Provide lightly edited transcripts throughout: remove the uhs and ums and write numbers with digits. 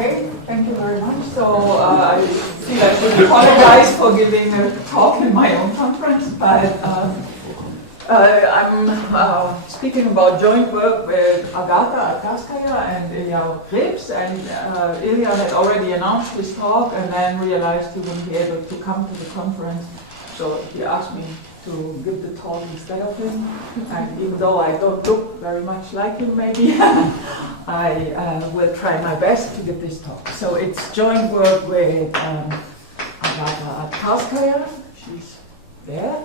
Okay, thank you very much. So I feel I should apologize for giving a talk in my own conference, but I'm speaking about joint work with Atkarskaya and E, and Ilya had already announced his talk and then realized he wouldn't be able to come to the conference, so he asked me to give the talk instead of him. And even though I don't look very much like him, maybe, I will try my best to give this talk. So it's joint work with Atkarskaya. She's there.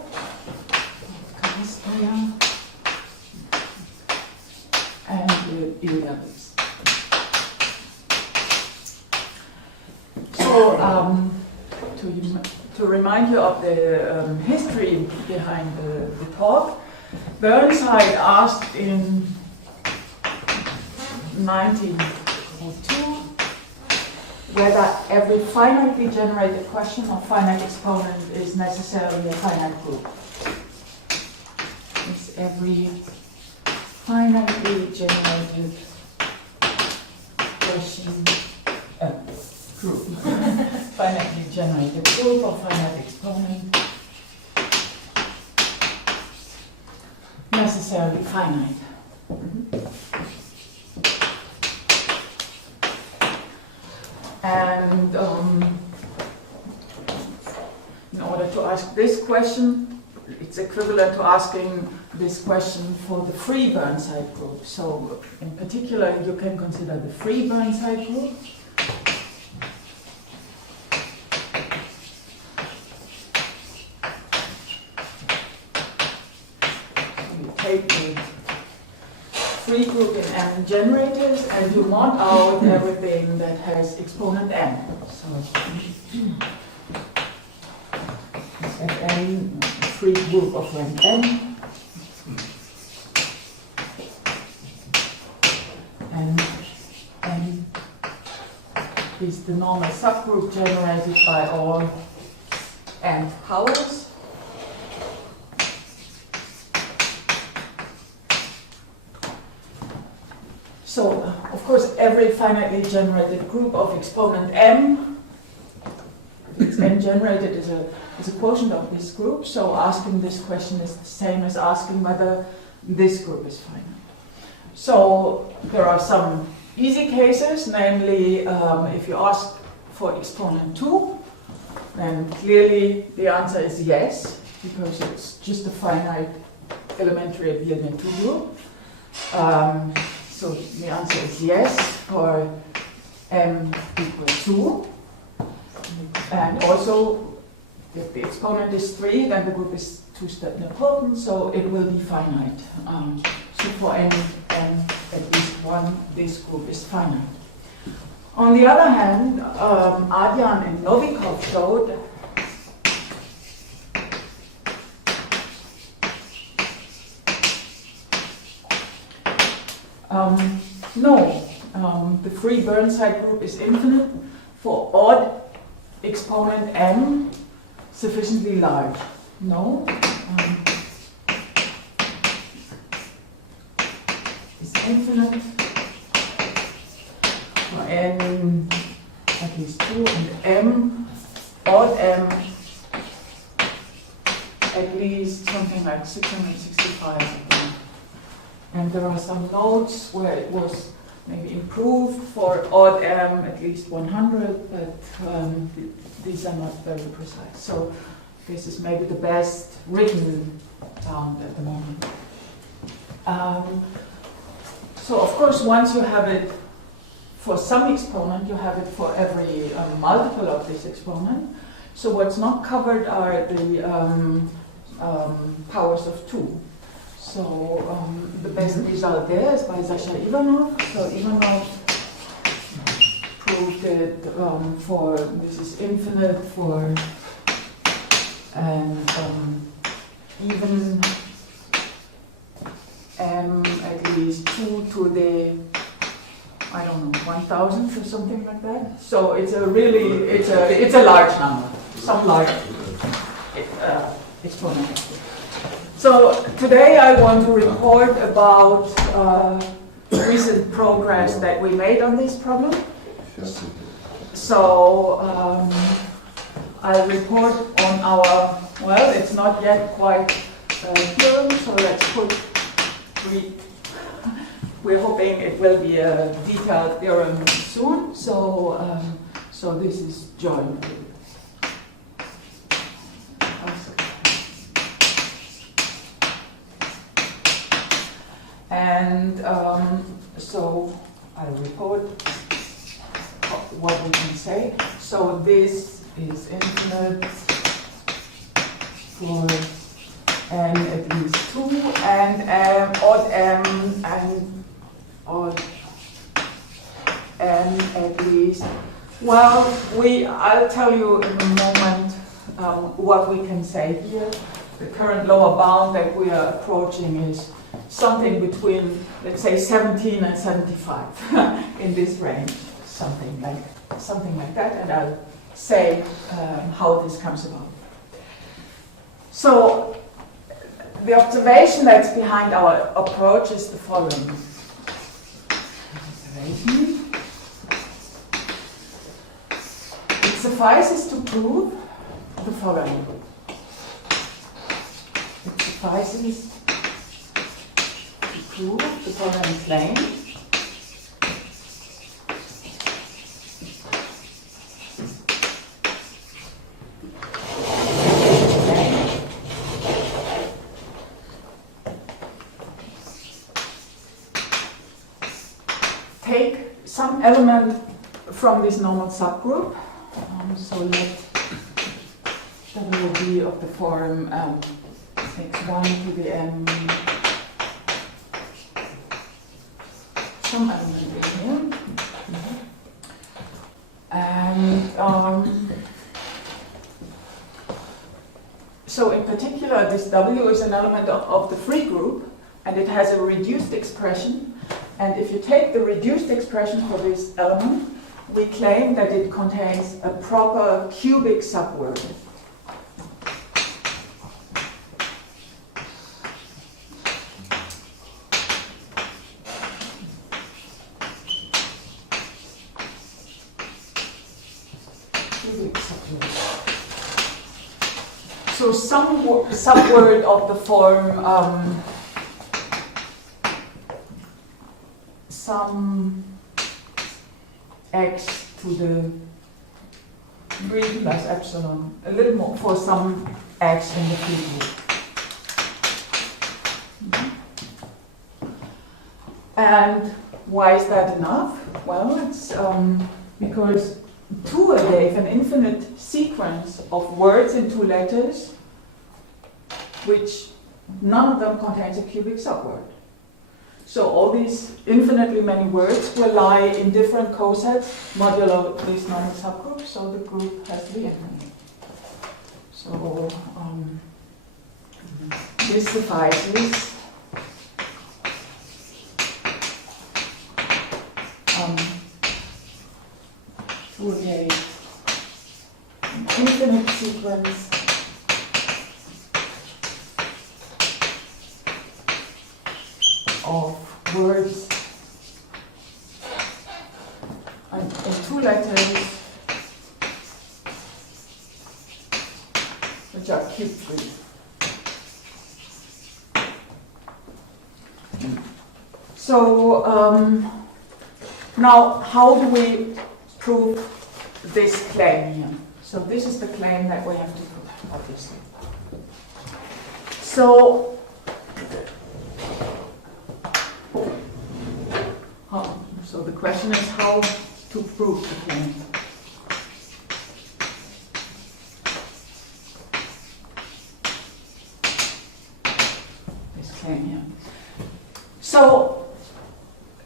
Atkarskaya. And Ilya. So to remind you of the history behind the talk, Burnside asked in 1902 whether every finitely generated question of finite exponent is necessarily a finite group. Is every finitely generated question group, finitely generated group of finite exponent necessarily finite? And in order to ask this question, it's equivalent to asking this question for the free Burnside group. So in particular, you can consider the free Burnside group. You take the free group in M generators and you mod out everything that has exponent M. So Fn, free group of rank M, and M is the normal subgroup generated by all M powers. So, of course, every finitely generated group of exponent M, if it's M generated, is a quotient of this group. So asking this question is the same as asking whether this group is finite. So there are some easy cases, namely if you ask for exponent 2, then clearly the answer is yes, because it's just a finite elementary abelian 2 group. So the answer is yes for M equals 2. And also, if the exponent is 3, then the group is two-step nilpotent, so it will be finite. So for n at least 1, this group is finite. On the other hand, Adyan and Novikov showed the free Burnside group is infinite for odd exponent M sufficiently large. No. It's infinite for n at least 2 and M, odd M, at least something like 665. And there are some notes where it was maybe improved for odd M at least 100, but these are not very precise. So this is maybe the best written bound at the moment. So of course, once you have it for some exponent, you have it for every multiple of this exponent. So what's not covered are the powers of 2. So the best result there is by Sasha Ivanov. So Ivanov proved that for this is infinite for and even M at least 2 to the, I don't know, 1,000 or something like that. So it's a really it's a large number, some large exponent. So today I want to report about recent progress that we made on this problem. Yes. So I'll report on our, well, it's not yet quite theorem, so let's put we're hoping it will be a detailed theorem soon, so so this is joined. And so I'll report what we can say. So this is infinite for n at least 2 and odd m and odd n at least. Well, I'll tell you in a moment what we can say here. The current lower bound that we are approaching is something between, let's say, 17 and 75 in this range, something like that, and I'll say how this comes about. So the observation that's behind our approach is the following. Observation. It suffices to prove the following. It suffices to prove the following claim. Take some element from this normal subgroup. So let W be of the form x1 to the m, some element in here. And so in particular, this W is an element of the free group, and it has a reduced expression. And if you take the reduced expression for this element, we claim that it contains a proper cubic subword. Cubic subword. So some subword of the form some x to the 3 plus epsilon, a little more for some x in the free group. And why is that enough? Well, it's because 2 gave an infinite sequence of words in 2 letters, which none of them contains a cubic subword. So all these infinitely many words will lie in different cosets modulo this normal subgroup, so the group has to be infinite. So this suffices to a infinite sequence of words in 2 letters which are cube free. So now how do we prove this claim here? So this is the claim that we have to prove, obviously. So so the question is how to prove the claim. This claim here. So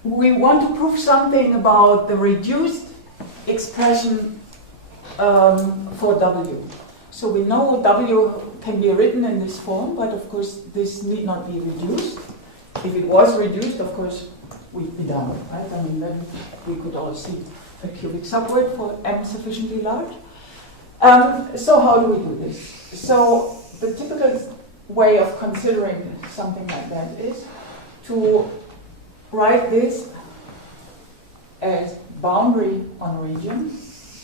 we want to prove something about the reduced expression for W. So we know W can be written in this form, but of course this need not be reduced. If it was reduced, of course, we'd be done, right? I mean, then we could all see a cubic subword for m sufficiently large. So how do we do this? So the typical way of considering something like that is to write this as boundary on region.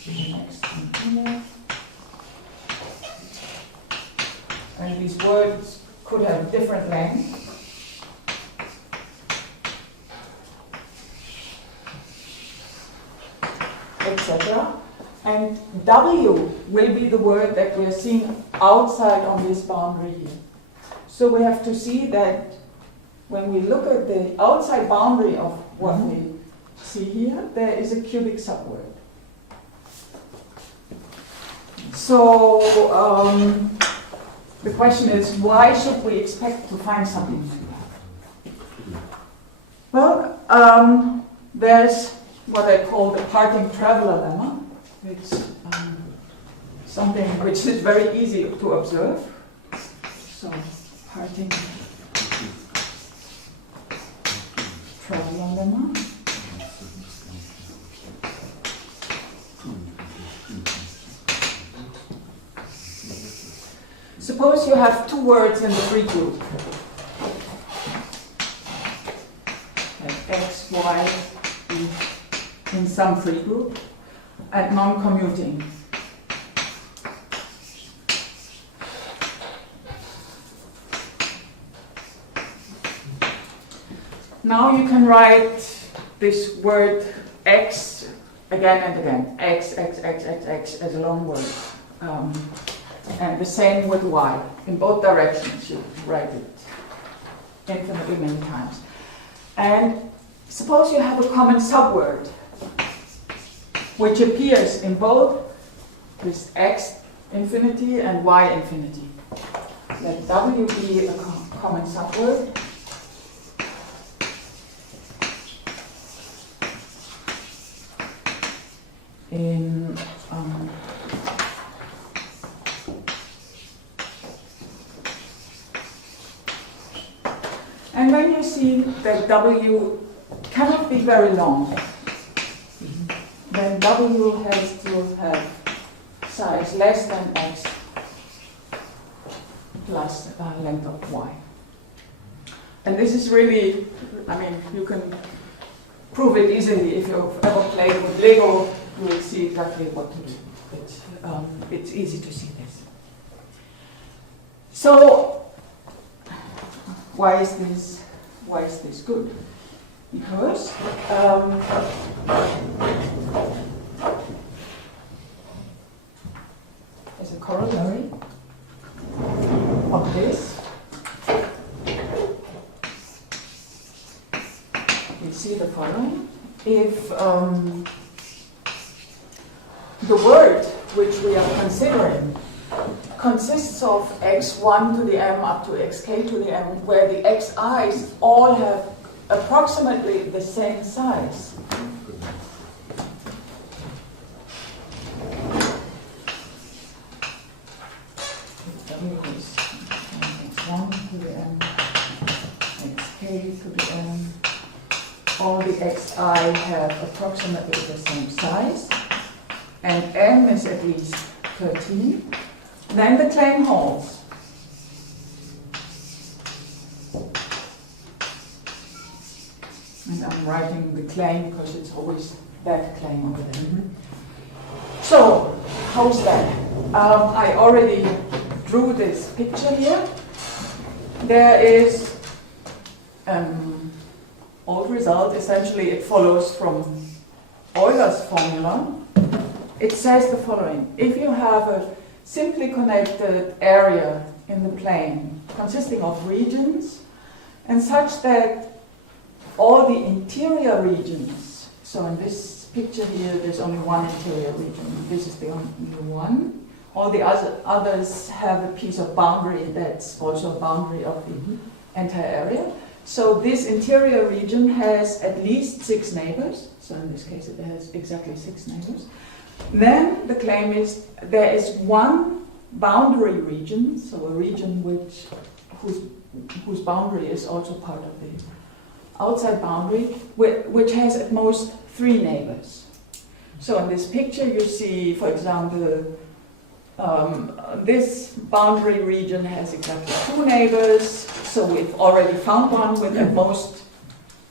Next one. And these words could have different lengths. Etc. And W will be the word that we are seeing outside on this boundary here. So we have to see that when we look at the outside boundary of what we see here, there is a cubic subword. So the question is, why should we expect to find something like that? Well, there's what I call the parting traveler lemma. It's something which is very easy to observe. So, parting traveler lemma. Suppose you have two words in the free group, like X, Y, E, in some free group, and non-commuting. Now you can write this word X again and again. X, X, X, X, X as a long word. And the same with Y. In both directions you write it infinitely many times. And suppose you have a common subword which appears in both this X infinity and Y infinity. Let W be a common subword. In and when you see that W cannot be very long, then W has to have size less than X plus length of Y. And this is really, I mean, you can prove it easily. If you've ever played with Lego, you will see exactly what to do. It's easy to see this. So, why is this good? Because as a corollary of this, we see the following. If the word which we are considering consists of x1 to the m up to xk to the m, where the xi's all have approximately the same size. W is x1 to the m, xk to the m. All the xi have approximately the same size, and m is at least 13. Then the claim holds. And I'm writing the claim because it's always that claim over there. Mm-hmm. So, how's that? I already drew this picture here. There is old result. Essentially, it follows from Euler's formula. It says the following. If you have a simply connected area in the plane consisting of regions, and such that all the interior regions, so in this picture here there's only one interior region, this is the only one, all the others have a piece of boundary that's also a boundary of the entire area. So this interior region has at least 6 neighbors, so in this case it has exactly 6 neighbors. Then the claim is there is one boundary region, so a region whose boundary is also part of the outside boundary, which has at most 3 neighbors. So in this picture you see, for example, this boundary region has exactly 2 neighbors, so we've already found one with at most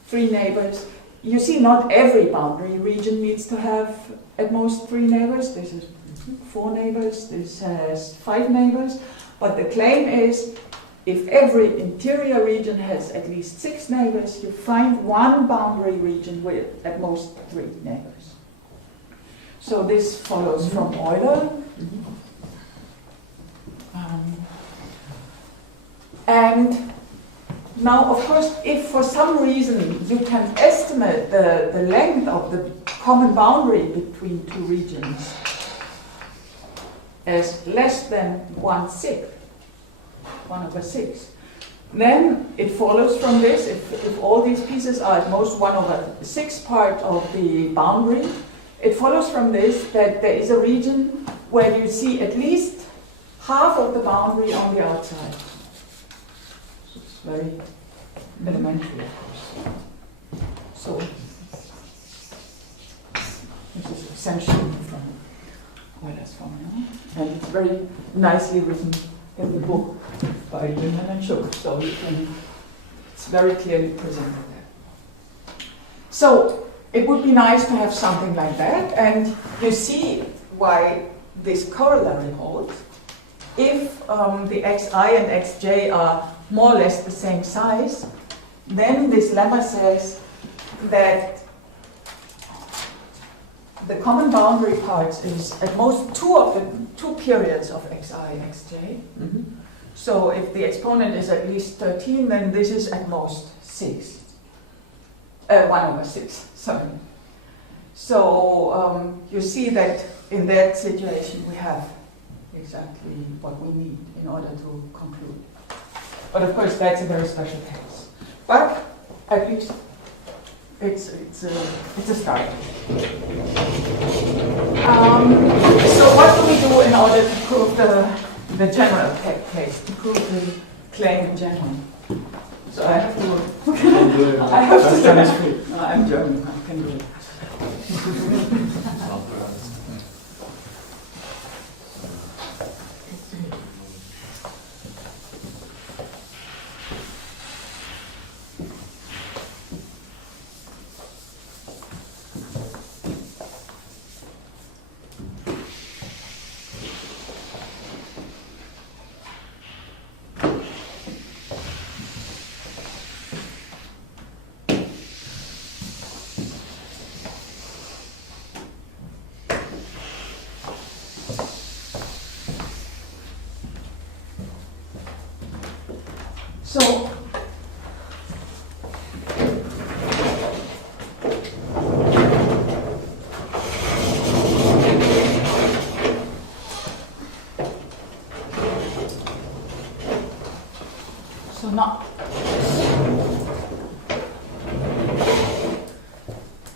3 neighbors. you see, not every boundary region needs to have at most 3 neighbors. This is 4 neighbors, this has 5 neighbors. But the claim is, if every interior region has at least 6 neighbors, you find one boundary region with at most 3 neighbors. So this follows from Euler. And now, of course, if for some reason you can estimate the length of the common boundary between 2 regions as less than 1/6, 1/6, then it follows from this, if all these pieces are at most 1/6 part of the boundary, it follows from this that there is a region where you see at least half of the boundary on the outside. So it's very elementary, of course. So this is essentially from Euler's formula, and it's very nicely written in the book by Lemma and Schuck, so it's very clearly presented there. So it would be nice to have something like that, and you see why this corollary holds. If the xi and xj are more or less the same size, then this lemma says that the common boundary parts is at most 2 periods of xi and xj. Mm-hmm. So if the exponent is at least 13, then this is at most 6. 1/6, sorry. So you see that in that situation we have exactly what we need in order to conclude. But of course that's a very special case. But at least it's a start. So what do we do in order to prove the general case, to prove the claim in general? So I have to. I have to. No, I'm German. I can do it.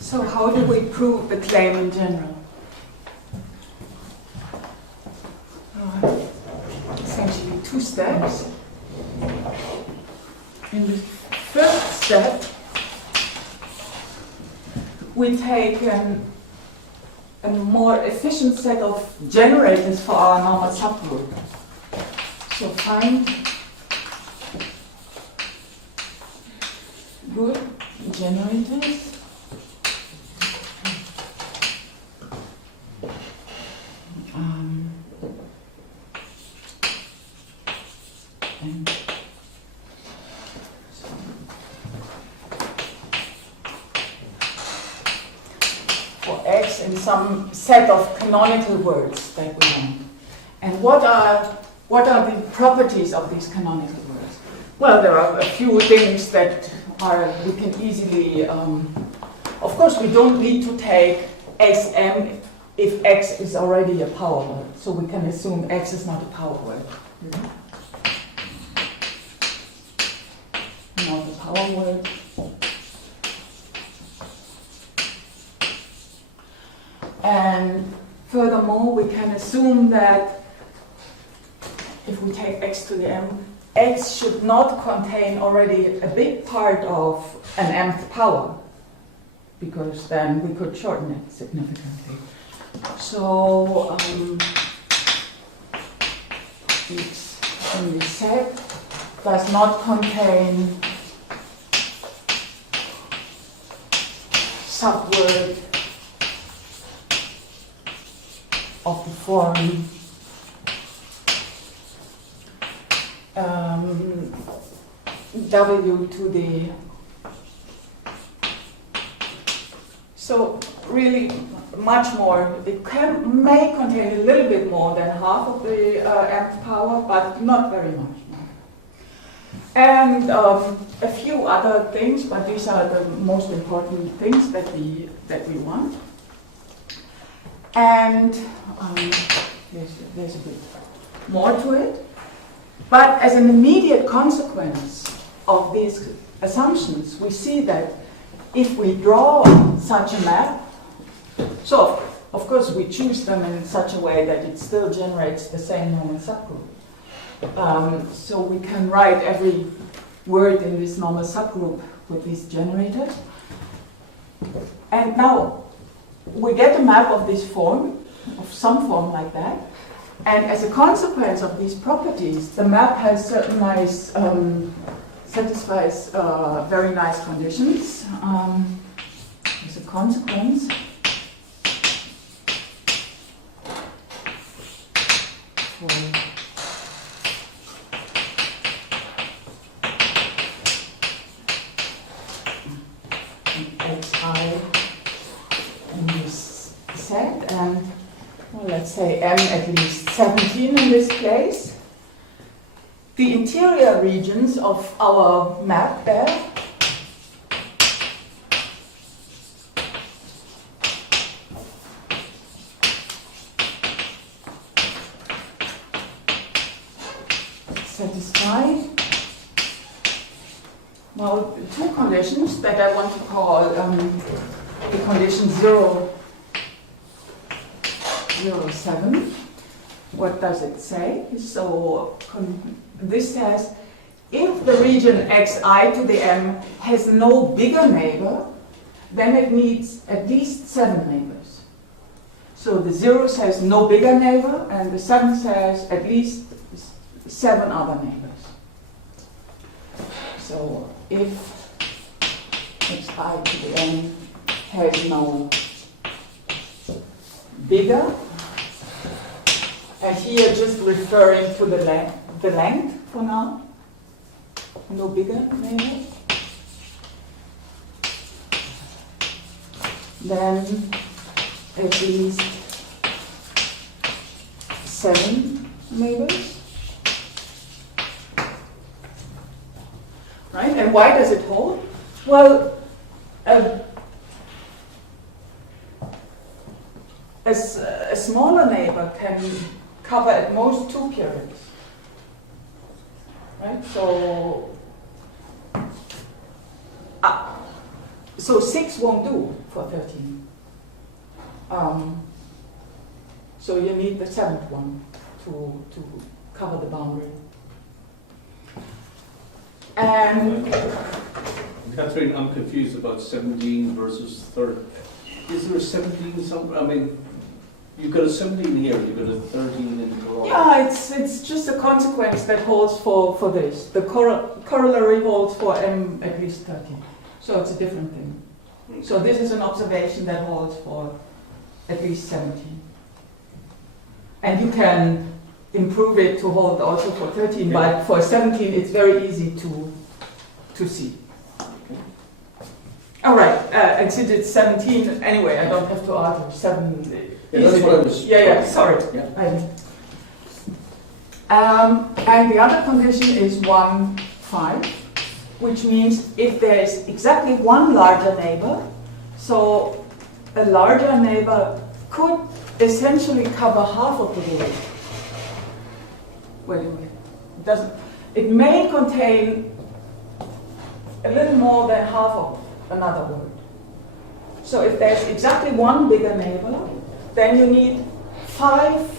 So how do we prove the claim in general? Essentially 2 steps. In the first step, we take a more efficient set of generators for our normal subgroup. So find good generators. And for x in some set of canonical words that we want. And what are the properties of these canonical words? Well, there are a few things that we can easily, of course we don't need to take Sm if x is already a power word, so we can assume x is not a power word. Not a power word. And furthermore, we can assume that if we take x to the m, x should not contain already a big part of an mth power, because then we could shorten it significantly. So each in the set does not contain subword of the form W to the, so really much more. It may contain a little bit more than half of the nth power, but not very much more. And a few other things, but these are the most important things that we want. And there's a bit more to it. But as an immediate consequence of these assumptions, we see that if we draw such a map, so of course we choose them in such a way that it still generates the same normal subgroup. So we can write every word in this normal subgroup with these generators. And now we get a map of this form, of some form like that. And as a consequence of these properties, the map has certain nice, satisfies very nice conditions. As a consequence, for xi in this set, and well, let's say m at least 17 in this case. The interior regions of our map there satisfy, well, two conditions that I want to call the condition 0, 7. What does it say? So this says if the region xi to the m has no bigger neighbor, then it needs at least 7 neighbors. So the 0 says no bigger neighbor, and the 7 says at least 7 other neighbors. So if xi to the m has no bigger, and here just referring to the length for now, no bigger neighbor, then at least 7 neighbors. Right? And why does it hold? Well, a smaller neighbor can cover at most 2 periods. Right? So 6 won't do for 13. So you need the 7th one to cover the boundary. And Katrin, I'm confused about 17 versus 30. Is there a 17 somewhere? I mean, you've got a 17 here, you've got a 13 in the garage. yeah, it's just a consequence that holds for this. The corollary holds for m at least 13. So it's a different thing. So this is an observation that holds for at least 17. And you can improve it to hold also for 13, yeah. But for 17 it's very easy to see. All right, and since it's 17, anyway, I don't have to argue. 7. Yeah, that's what I was. Yeah, sorry. Yeah. And the other condition is 1, 5, which means if there is exactly one larger neighbor, so a larger neighbor could essentially cover half of the word. Wait a minute. It may contain a little more than half of another word. So if there's exactly one bigger neighbor, then you need 5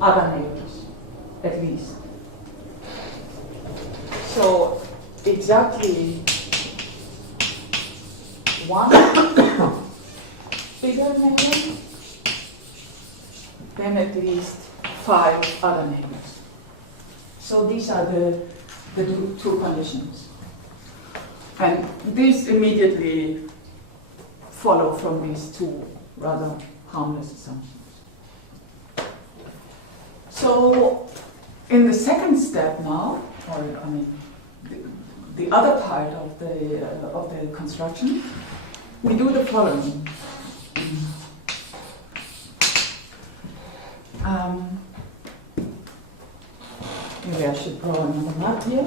other neighbors, at least. So exactly one bigger neighbor, then at least 5 other neighbors. So these are the 2 conditions. And this immediately follow from these two rather harmless assumptions. So in the second step now, or I mean the other part of the construction, we do the following. Maybe I should draw another map here.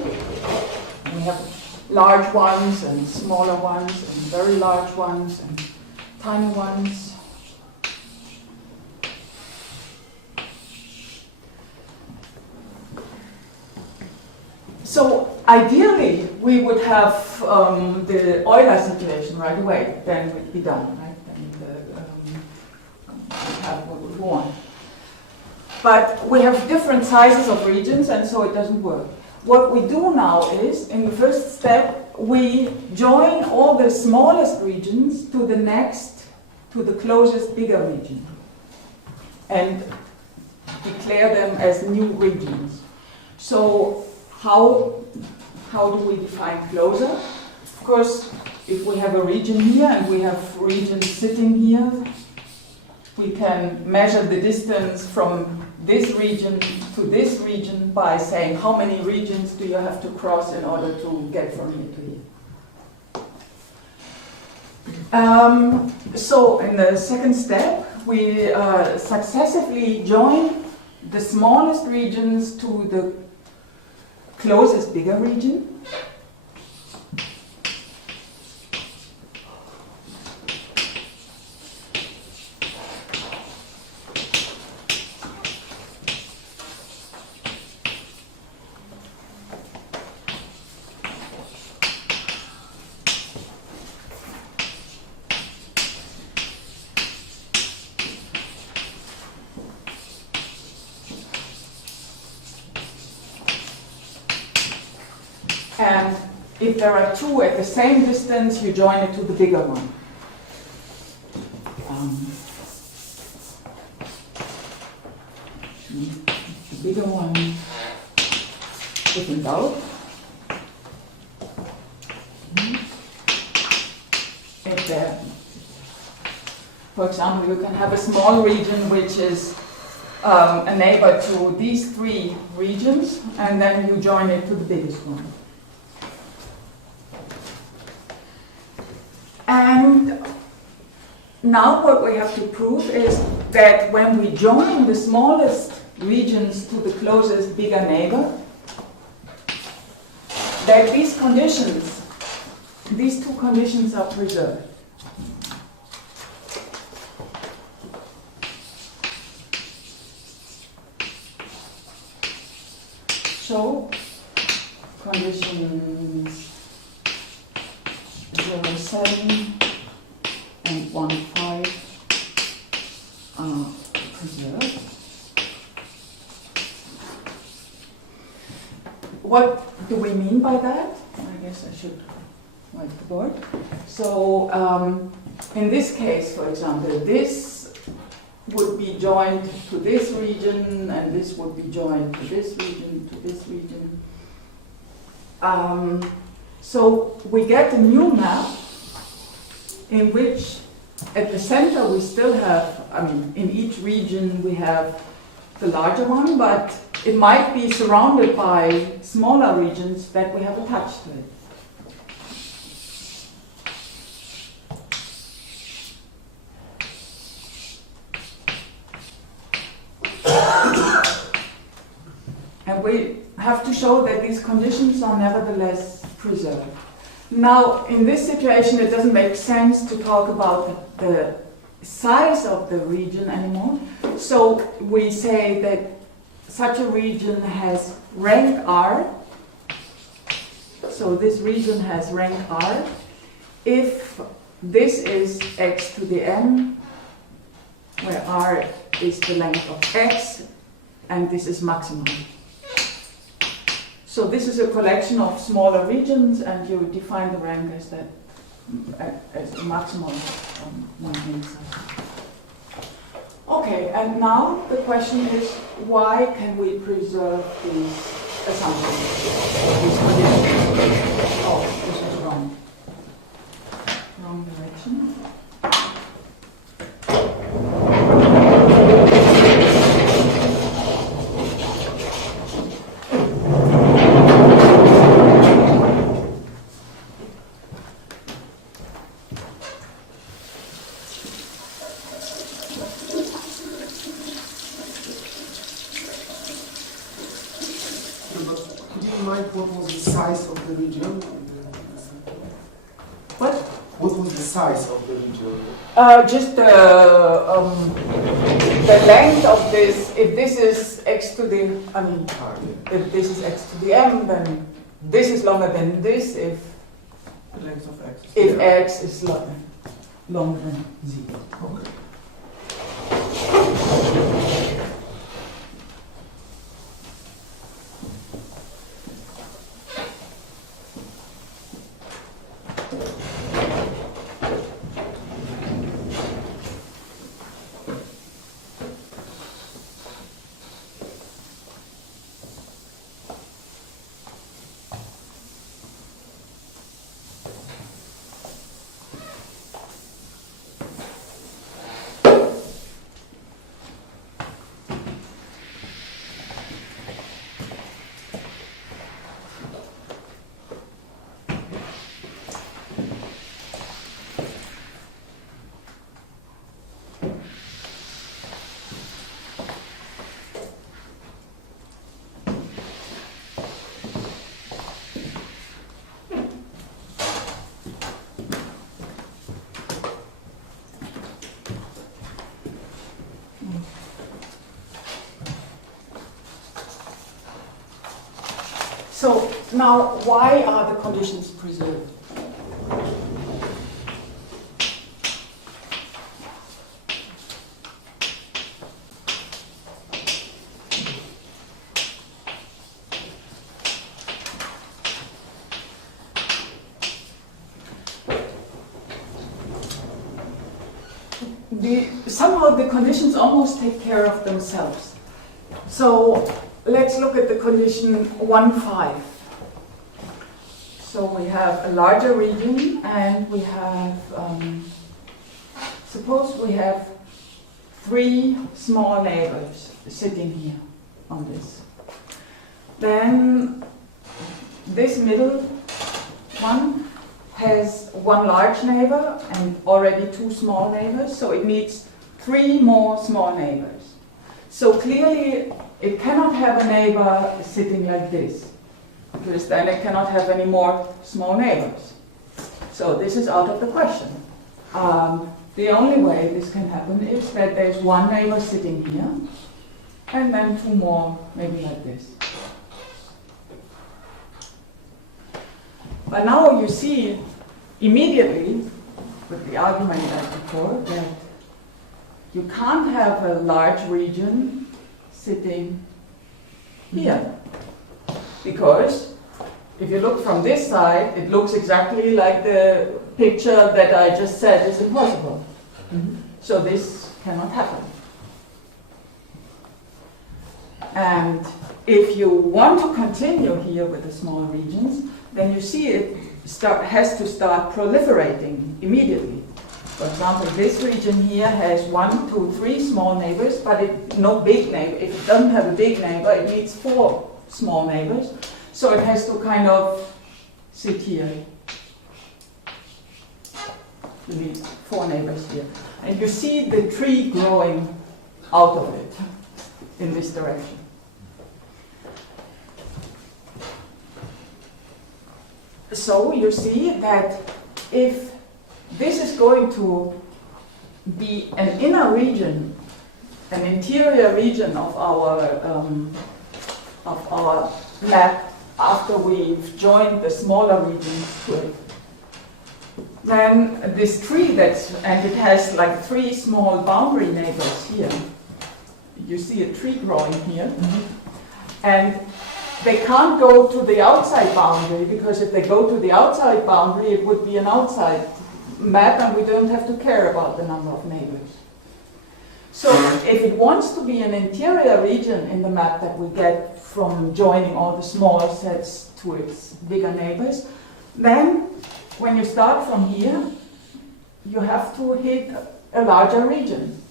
We have large ones and smaller ones and very large ones and tiny ones. So ideally, we would have the Euler situation right away. Then we'd be done, right? Then we'd have what we want. But we have different sizes of regions, and so it doesn't work. What we do now is, in the first step, we join all the smallest regions to the next, to the closest bigger region, and declare them as new regions. So how do we define closer? Of course, if we have a region here and we have regions sitting here, we can measure the distance from this region to this region by saying how many regions do you have to cross in order to get from here to here. So in the second step, we successively join the smallest regions to the closest bigger region. And if there are two at the same distance, you join it to the bigger one. The bigger one different out. If there, for example, you can have a small region which is a neighbor to these three regions, and then you join it to the biggest one. And now what we have to prove is that when we join the smallest regions to the closest bigger neighbor, that these conditions, these two conditions are preserved. So, conditions 0.7 and 1.5 are preserved. What do we mean by that? I guess I should write the board. So in this case, for example, this would be joined to this region, and this would be joined to this region, to this region. So we get a new map in which at the center we still have, in each region we have the larger one, but it might be surrounded by smaller regions that we have attached to it. And we have to show that these conditions are nevertheless preserved. Now, in this situation, it doesn't make sense to talk about the size of the region anymore. So we say that such a region has rank R. So this region has rank R if this is x to the n, where R is the length of x, and this is maximum. So this is a collection of smaller regions, and you define the rank as that, as the maximum on one inside. Okay, and now the question is, why can we preserve these assumptions, these conditions? Oh, this is wrong. Wrong direction. the region? What? What was the size of the region? Just the length of this. If this is x to the, if this is x to the m, then this is longer than this. If The length of x. if x is longer than 0. Okay. So now, why are the conditions preserved? Somehow the conditions almost take care of themselves. So let's look at the condition 1,5. So we have a larger region and we have, suppose we have 3 small neighbors sitting here on this. Then this middle one has 1 large neighbor and already 2 small neighbors, so it needs 3 more small neighbors. So clearly it cannot have a neighbor sitting like this, because then it cannot have any more small neighbors. So this is out of the question. The only way this can happen is that there's 1 neighbor sitting here, and then 2 more, maybe like this. But now you see immediately, with the argument like before, that you can't have a large region sitting here. Because if you look from this side, it looks exactly like the picture that I just said is impossible. So this cannot happen. And if you want to continue here with the small regions, then you see it has to start proliferating immediately. For example, this region here has 1, 2, 3 small neighbors, but no big neighbor. If it doesn't have a big neighbor, it needs 4 small neighbors. So it has to kind of sit here. You need 4 neighbors here. And you see the tree growing out of it in this direction. So you see that if this is going to be an inner region, an interior region of our map after we've joined the smaller regions to it, then this tree and it has like 3 small boundary neighbors here. You see a tree growing here. And they can't go to the outside boundary, because if they go to the outside boundary, it would be an outside map and we don't have to care about the number of neighbors. So if it wants to be an interior region in the map that we get from joining all the small sets to its bigger neighbors, then when you start from here, you have to hit a larger region.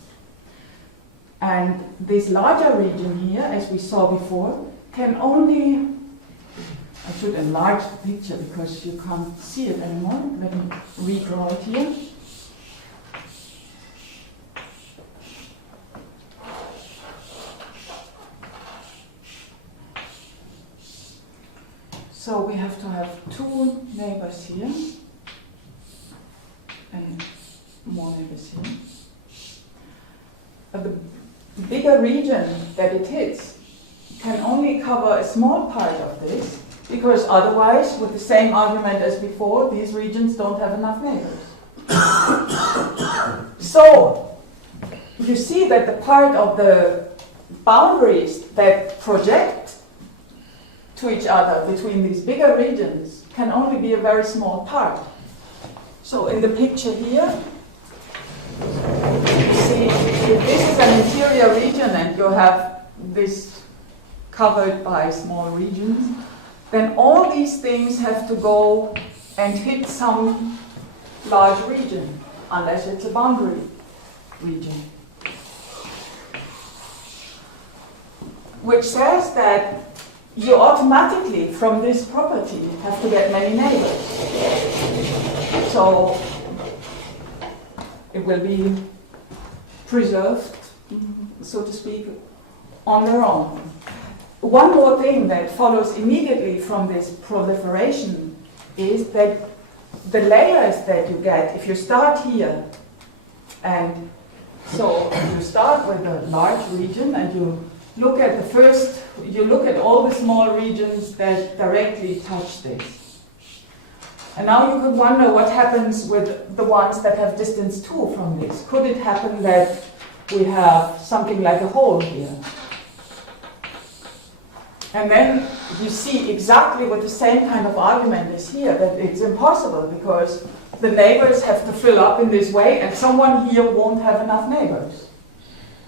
And this larger region here, as we saw before, can only, I should enlarge the picture because you can't see it anymore. Let me redraw it here. So we have to have two neighbors here and more neighbors here. But the bigger region that it hits can only cover a small part of this, because otherwise, with the same argument as before, these regions don't have enough neighbors. So, you see that the part of the boundaries that project to each other between these bigger regions can only be a very small part. So in the picture here, you see if this is an interior region and you have this covered by small regions, then all these things have to go and hit some large region, unless it's a boundary region. Which says that you automatically, from this property, have to get many neighbors. So it will be preserved, so to speak, on their own. One more thing that follows immediately from this proliferation is that the layers that you get, if you start here, and so you start with a large region and you look at you look at all the small regions that directly touch this. And now you could wonder what happens with the ones that have distance 2 from this. Could it happen that we have something like a hole here? And then you see exactly what the same kind of argument is here, that it's impossible because the neighbors have to fill up in this way and someone here won't have enough neighbors.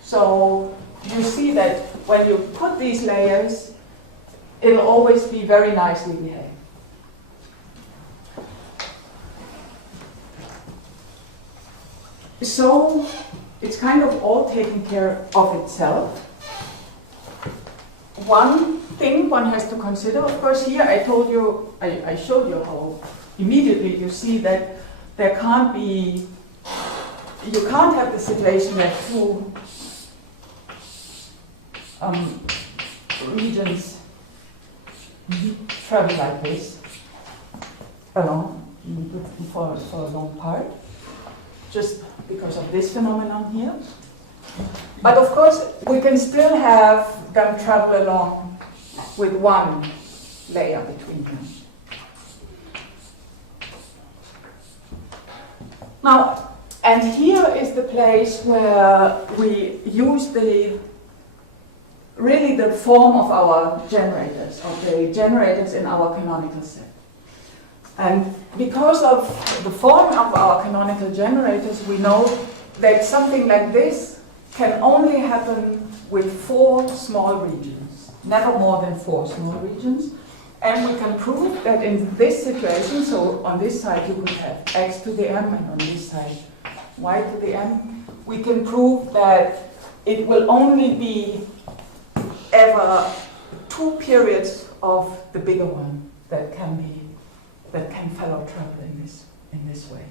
So you see that when you put these layers, it'll always be very nicely behaved. So it's kind of all taken care of itself. One thing one has to consider, of course, here I told you, I showed you how immediately you see that there can't be, you can't have the situation that two regions travel like this along for a long part, just because of this phenomenon here. But of course, we can still have them travel along with one layer between them. Now, and here is the place where we use really the form of our generators, of the generators in our canonical set. And because of the form of our canonical generators, we know that something like this can only happen with 4 small regions, never more than 4 small regions. And we can prove that in this situation, so on this side you could have x to the m, and on this side y to the m, we can prove that it will only be ever 2 periods of the bigger one that can fellow travel in this way.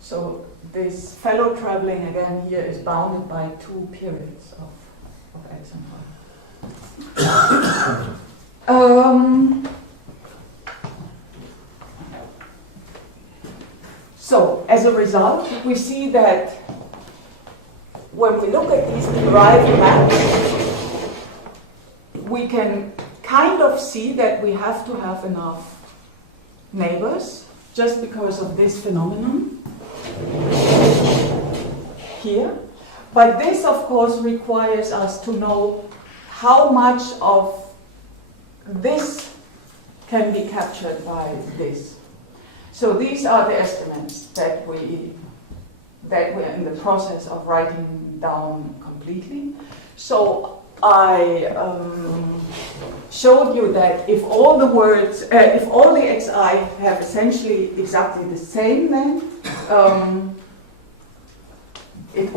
So this fellow traveling again here is bounded by 2 periods of x and y. So as a result, we see that when we look at these derived maps, we can kind of see that we have to have enough neighbors just because of this phenomenon here. But this, of course, requires us to know how much of this can be captured by this. So these are the estimates that we're in the process of writing down completely. So I showed you that if all the words, if all the xi have essentially exactly the same then, it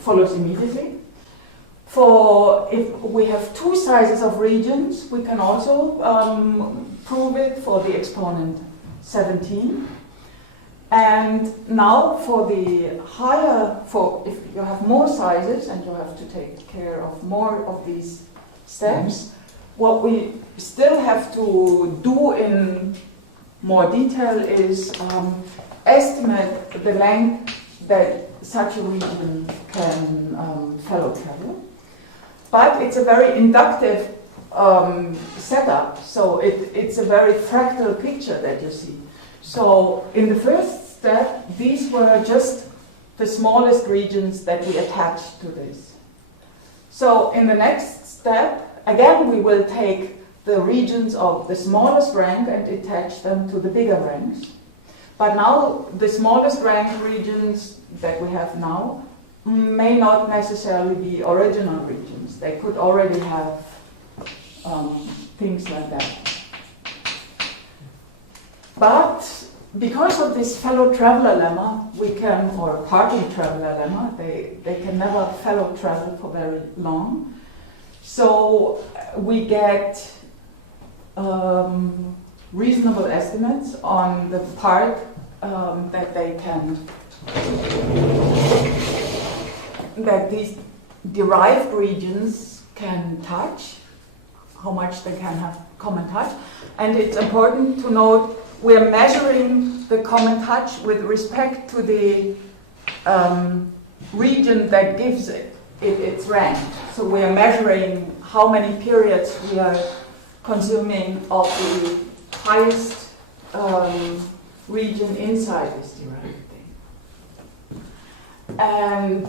follows immediately. For if we have 2 sizes of regions, we can also prove it for the exponent 17. And now for the higher, if you have more sizes and you have to take care of more of these steps, what we still have to do in more detail is estimate the length that such a region can fellow travel. But it's a very inductive setup, so it's a very fractal picture that you see. So in the first step, these were just the smallest regions that we attached to this. So in the next step, again, we will take the regions of the smallest rank and attach them to the bigger ranks. But now the smallest rank regions that we have now may not necessarily be original regions. They could already have things like that. But because of this fellow traveler lemma, we can, or party traveler lemma, they can never fellow travel for very long. So we get reasonable estimates on the part that they can, that these derived regions can touch, how much they can have common touch. And it's important to note we're measuring the common touch with respect to the region that gives its rank. So we are measuring how many periods we are consuming of the highest region inside this derived thing. And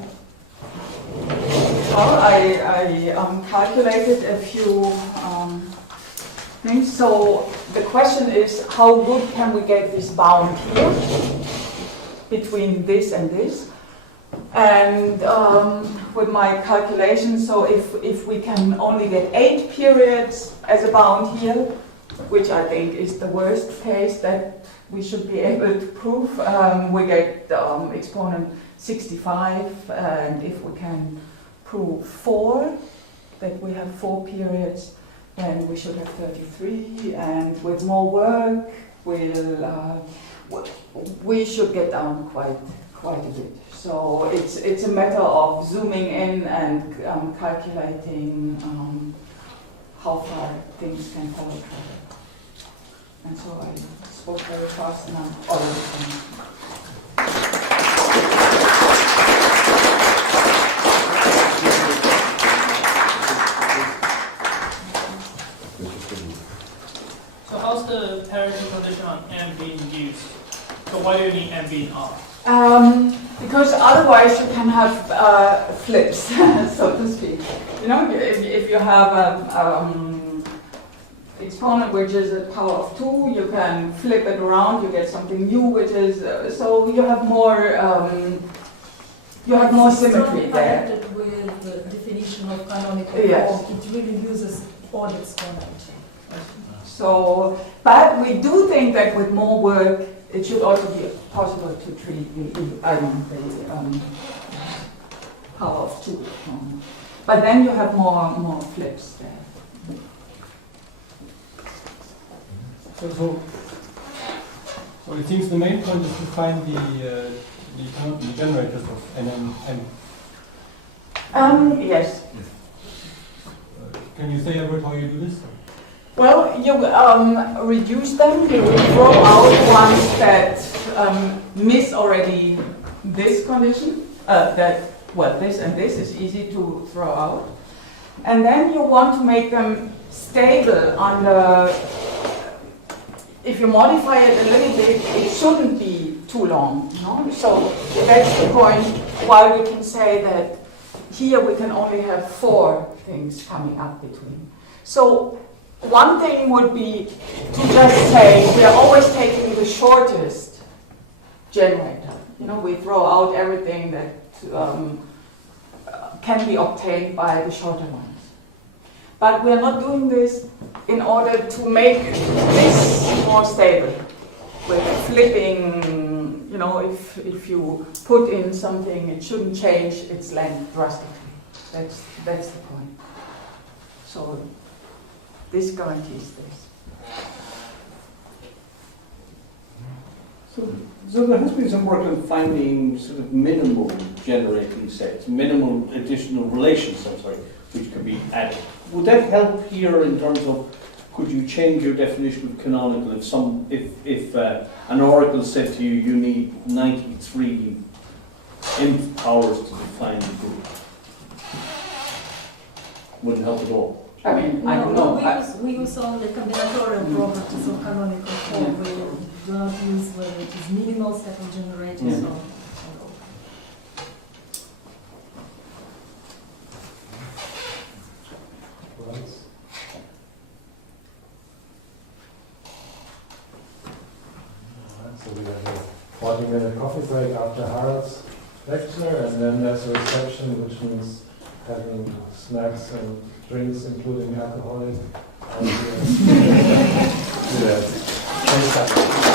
well, I calculated a few things. So the question is, how good can we get this bound here between this and this? And with my calculation, so if we can only get 8 periods as a bound here, which I think is the worst case that we should be able to prove, we get exponent 65, and if we can prove 4, that we have 4 periods, then we should have 33, and with more work, we should get down quite a bit. So it's a matter of zooming in and calculating how far things can follow travel. And so I spoke very fast and I'm already finished. So how's the parity condition on M being used? So why do you need M being R? Because otherwise you can have flips, so to speak. You know, if you have exponent which is a power of 2, you can flip it around, you get something new, which is so you have more symmetry there. With the definition of canonical Yes. form, it really uses all exponent. So, but we do think that with more work, it should also be possible to treat the power of 2. But then you have more flips there. So it seems the main point is to find the generators of N and M. Yes. Can you say a word how you do this? Well, you reduce them, you throw out ones that miss already this condition, this and this is easy to throw out. And then you want to make them stable under, if you modify it a little bit, it shouldn't be too long. No? So that's the point why we can say that here we can only have 4 things coming up between. So one thing would be to just say we are always taking the shortest generator. You know, we throw out everything that can be obtained by the shorter ones. But we are not doing this in order to make this more stable. We're flipping, you know, if you put in something, it shouldn't change its length drastically. That's the point. So this guarantees this. So there has been some work on finding sort of minimal generating sets, minimal additional relations, which can be added. would that help here in terms of, could you change your definition of canonical if an oracle said to you, you need 93 nth powers to define the group? Wouldn't help at all. I mean, I don't know. We use only combinatorial properties of canonical form. We do not use whether it is minimal, second generated, so on. So we have a 40-minute coffee break after Harald's lecture, and then there's a reception, which means having snacks and drinks, including alcoholic. And, yeah. Thanks.